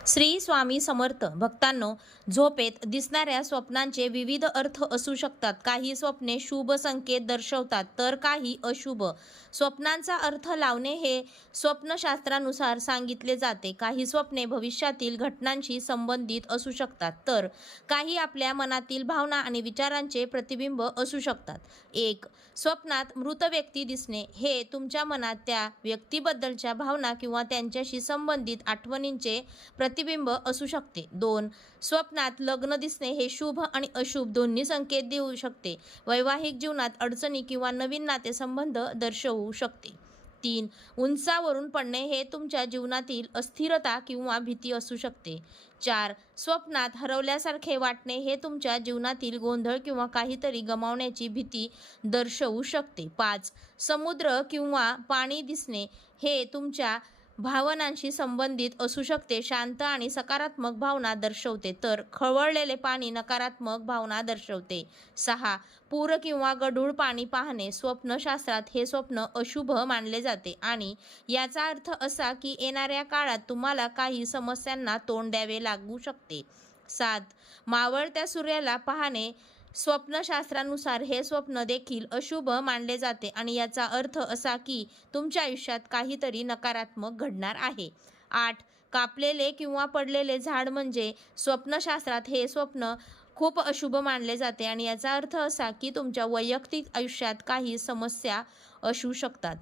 श्री स्वामी समर्थ भक्तांनो, झोपेत दिसणाऱ्या स्वप्नांचे विविध अर्थ असू शकतात. काही स्वप्ने शुभ संकेत दर्शवतात तर काही अशुभ. स्वप्नांचा अर्थ लावणे हे स्वप्नशास्त्रानुसार सांगितले जाते. काही स्वप्ने भविष्यातील घटनांशी संबंधित असू शकतात तर काही आपल्या मनातील भावना आणि विचारांचे प्रतिबिंब असू शकतात. 1. स्वप्नात मृत व्यक्ती दिसणे हे तुमच्या मनात त्या व्यक्तीबद्दलच्या भावना किंवा त्यांच्याशी संबंधित आठवणींचे प्रतिबिंब असू शकते. 2. स्वप्नात लग्न दिसणे हे शुभ आणि अशुभ दोन्ही संकेत देऊ शकते. वैवाहिक जीवनात अडचणी किंवा नवीन नातेसंबंध दर्शवू शकते. 3. उंचावरून पडणे हे तुमच्या जीवनातील अस्थिरता किंवा भीती असू शकते. 4. स्वप्नात हरवल्यासारखे वाटणे हे तुमच्या जीवनातील गोंधळ किंवा काहीतरी गमावण्याची भीती दर्शवू शकते. 5. समुद्र किंवा पाणी दिसणे हे तुमच्या भावनांशी संबंधित असू शकते. शांत आणि सकारात्मक भावना दर्शवते तर खवळलेले पाणी नकारात्मक भावना दर्शवते. 6. पूर किंवा गढूळ पाणी पाहणे स्वप्नशास्त्रात हे स्वप्न अशुभ मानले जाते आणि याचा अर्थ असा की येणाऱ्या काळात तुम्हाला काही समस्यांना तोंड द्यावे लागू शकते. 7. मावळत्या सूर्याला पाहणे स्वप्नशास्त्रानुसार हे स्वप्न देखील अशुभ मानले जाते आणि याचा अर्थ असा की तुमच्या आयुष्यात काहीतरी नकारात्मक घडणार आहे. 8. कापलेले किंवा पडलेले झाड म्हणजे स्वप्नशास्त्रात हे स्वप्न खूप अशुभ मानले जाते आणि याचा अर्थ असा की तुमच्या वैयक्तिक आयुष्यात काही समस्या असू शकतात.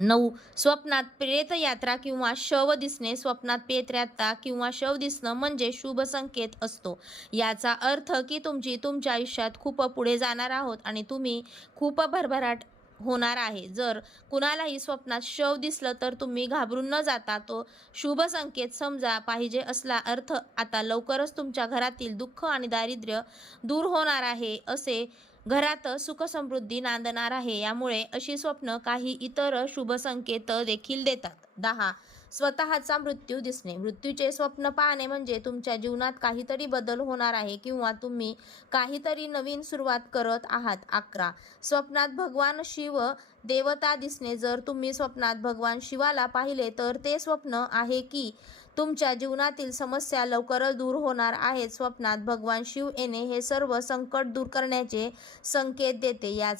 9. स्वप्नात प्रेतयात्रा किंवा शव दिसणे स्वप्नात प्रेतयात्रा किंवा शव दिसणं म्हणजे शुभ संकेत असतो. याचा अर्थ की तुमच्या आयुष्यात खूप पुढे जाणार आहोत आणि तुम्ही खूप भरभराट होणार आहे. जर कुणालाही स्वप्नात शव दिसलं तर तुम्ही घाबरून न जाता तो शुभ संकेत समजा पाहिजे. असला अर्थ आता लवकरच तुमच्या घरातील दुःख आणि दारिद्र्य दूर होणार आहे, असे घरात सुखसमृद्धी नांदणार आहे. यामुळे अशी स्वप्न काही इतर शुभ संकेत देखील देतात. 10. स्वतःचा मृत्यू दिसणे मृत्यूचे स्वप्न पाहणे म्हणजे तुमच्या जीवनात काहीतरी बदल होणार आहे किंवा तुम्ही काहीतरी नवीन सुरुवात करत आहात. 11. स्वप्नात भगवान शिव देवता दिसणे जर तुम्ही स्वप्नात भगवान शिवाला पाहिले तर ते स्वप्न आहे की तुमच्या जीवनातील समस्या लवकरच दूर होणार आहेत. स्वप्नात भगवान शिव येणे हे सर्व संकट दूर करण्याचे संकेत देते.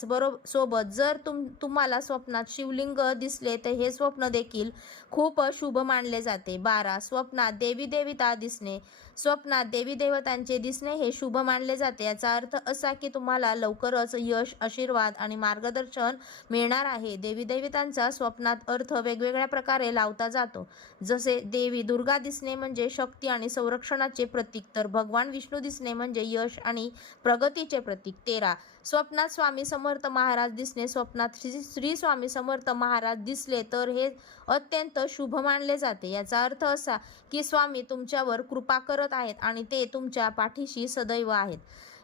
सोबत जर तुम्हाला स्वप्नात शिवलिंग दिसले तर हे स्वप्न देखील खूप शुभ मानले जाते. 12. स्वप्नात देवी देवता दिसणे स्वप्नात देवी देवतांचे दिसणे हे शुभ मानले जाते. याचा अर्थ असा की तुम्हाला लवकरच यश, आशीर्वाद आणि मार्गदर्शन मिळणार आहे. देवी देवतांचा स्वप्नात अर्थ वेगवेगळ्या प्रकारे लावता जातो. जसे देवी दुर्गा दिसणे म्हणजे शक्ती आणि संरक्षणाचे प्रतीक तर भगवान विष्णू दिसणे म्हणजे यश आणि प्रगतीचे प्रतीक. 13. स्वप्नात स्वामी समर्थ महाराज दिसणे स्वप्नात श्री स्वामी समर्थ महाराज दिसले तर हे अत्यंत शुभ मानले जाते. याचा अर्थ असा की स्वामी तुमच्यावर कृपा करत आहेत आणि ते तुमच्या पाठीशी सदैव आहेत.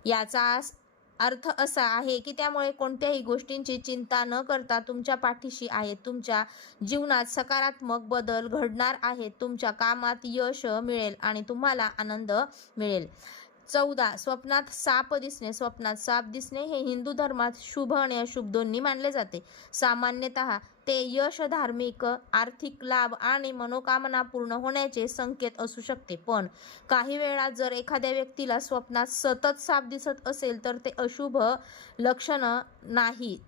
याचा अर्थ असा आहे की त्यामुळे कोणत्याही गोष्टींची चिंता न करता तुमच्या पाठीशी आहेत. तुमच्या जीवनात सकारात्मक बदल घडणार आहेत. तुमच्या कामात यश मिळेल आणि तुम्हाला आनंद मिळेल. 14. स्वप्नात साप दिसणे स्वप्नात साप दिसणे हे हिंदू धर्मात शुभ आणि अशुभ दोन्ही मानले जाते. सामान्यतः ते यश, धार्मिक, आर्थिक लाभ आणि मनोकामना पूर्ण होण्याचे संकेत असू शकते. पण काही वेळा जर एखाद्या व्यक्तीला स्वप्नात सतत साप दिसत असेल तर ते शुभ लक्षण नाही.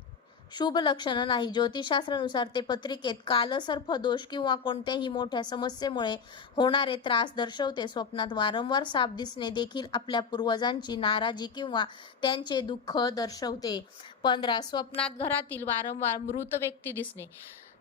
ज्योतिषशास्त्रानुसार ते पत्रिकेत कालसर्प दोष किंवा कोणत्याही मोठ्या समस्येमुळे होणारे त्रास दर्शवते. स्वप्नात वारंवार साप दिसणे देखील आपल्या पूर्वजांची नाराजी किंवा त्यांचे दुःख दर्शवते. 15. स्वप्नात घरातील वारंवार मृत व्यक्ती दिसणे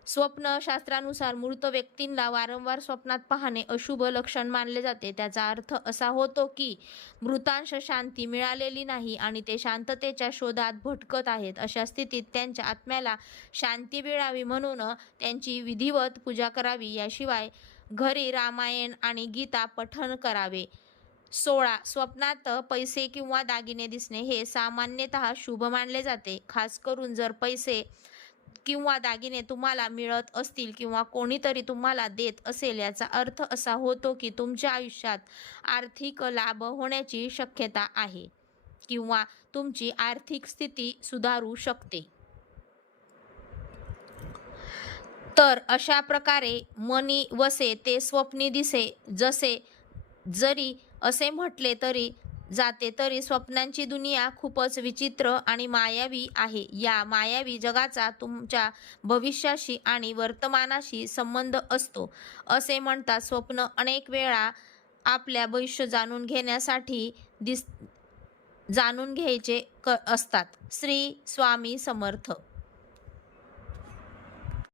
स्वप्नशास्त्रानुसार मृत व्यक्तींना वारंवार स्वप्नात पाहणे अशुभ लक्षण मानले जाते. त्याचा अर्थ असा होतो की मृतांश शांती मिळालेली नाही आणि ते शांततेच्या शोधात भटकत आहेत. अशा स्थितीत त्यांच्या आत्म्याला शांती मिळावी म्हणून त्यांची विधिवत पूजा करावी. याशिवाय घरी रामायण आणि गीता पठण करावे. 16. स्वप्नात पैसे किंवा दागिने दिसणे हे सामान्यतः शुभ मानले जाते. खास करून जर पैसे किंवा दागिने तुम्हाला मिळत असतील किंवा कोणीतरी तुम्हाला देत असेल. याचा अर्थ असा होतो की तुमच्या आयुष्यात आर्थिक लाभ होण्याची शक्यता आहे किंवा तुमची आर्थिक स्थिती सुधारू शकते. तर अशा प्रकारे मनी वसे ते स्वप्नी दिसे, जसे जरी असे म्हटले तरी जाते तरी स्वप्नांची दुनिया खूपच विचित्र आणि मायावी आहे. या मायावी जगाचा तुमच्या भविष्याशी आणि वर्तमानाशी संबंध असतो. असे म्हणतात, स्वप्न अनेक वेळा आपल्या भविष्य जाणून घेण्यासाठी जाणून घ्यायचे असतात. श्री स्वामी समर्थ.